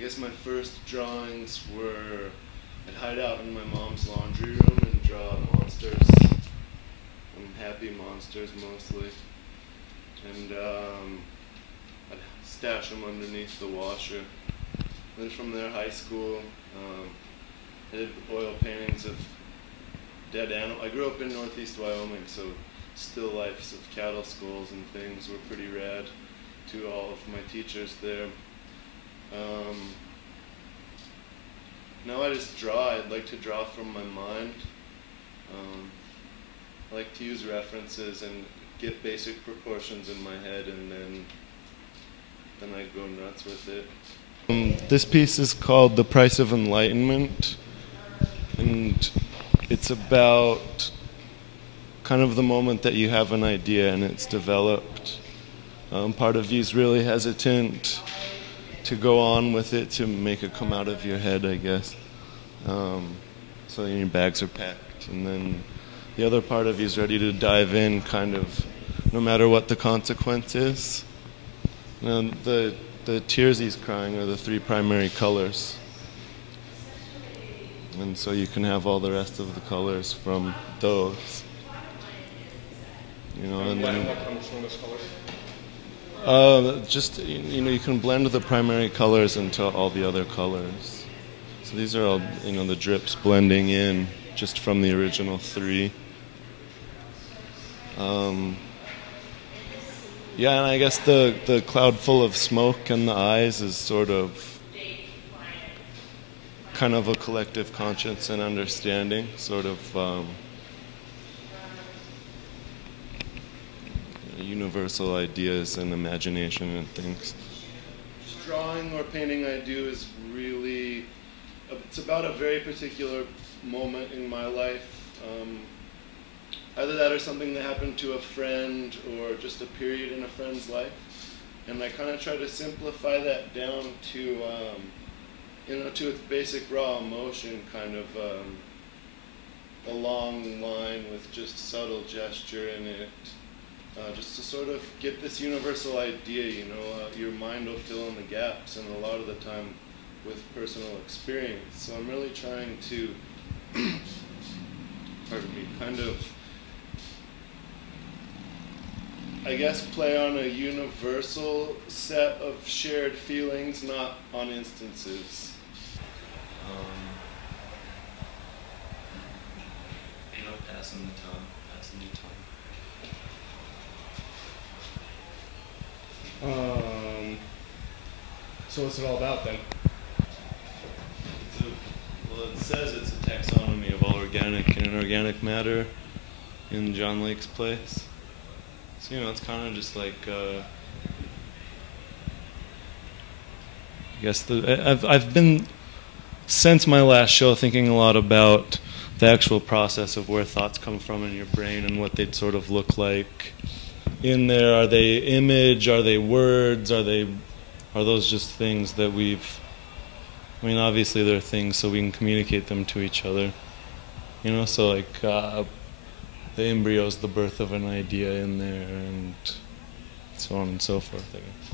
I guess my first drawings were, I'd hide out in my mom's laundry room and draw monsters, happy monsters mostly, and I'd stash them underneath the washer. Then from there, high school, I did oil paintings of dead animals. I grew up in northeast Wyoming, so still lifes of cattle skulls and things were pretty rad to all of my teachers there. Now I just draw. I'd like to draw from my mind. I like to use references and get basic proportions in my head, and then I go nuts with it. This piece is called The Price of Enlightenment, and it's about kind of the moment that you have an idea and it's developed. Part of you's really hesitant to go on with it, to make it come out of your head, I guess. So your bags are packed, and then the other part of you is ready to dive in, kind of, no matter what the consequence is. The tears he's crying are the three primary colors, and so you can have all the rest of the colors from those. And then what comes from those colors? just you can blend the primary colors into all the other colors. So these are all the drips blending in just from the original three. Yeah, and I guess the cloud full of smoke and the eyes is sort of kind of a collective conscience and understanding, sort of universal ideas and imagination and things. Drawing or painting I do is really, it's about a very particular moment in my life. Either that or something that happened to a friend or just a period in a friend's life. And I kind of try to simplify that down to, to its basic raw emotion, kind of a long line with just subtle gesture in it. Just to sort of get this universal idea, your mind will fill in the gaps, and a lot of the time with personal experience. So I'm really trying to, kind of, I guess, play on a universal set of shared feelings, not on instances. Passing the tongue. So what's it all about then? Well, it says it's a taxonomy of all organic and inorganic matter in John Lake's place. So, it's kind of just like, I guess I've been, since my last show, thinking a lot about the actual process of where thoughts come from in your brain and what they'd sort of look like in there. Are they image? Are they words? Are those just things that obviously they're things so we can communicate them to each other. So like the embryo's the birth of an idea in there, and so on and so forth, I guess.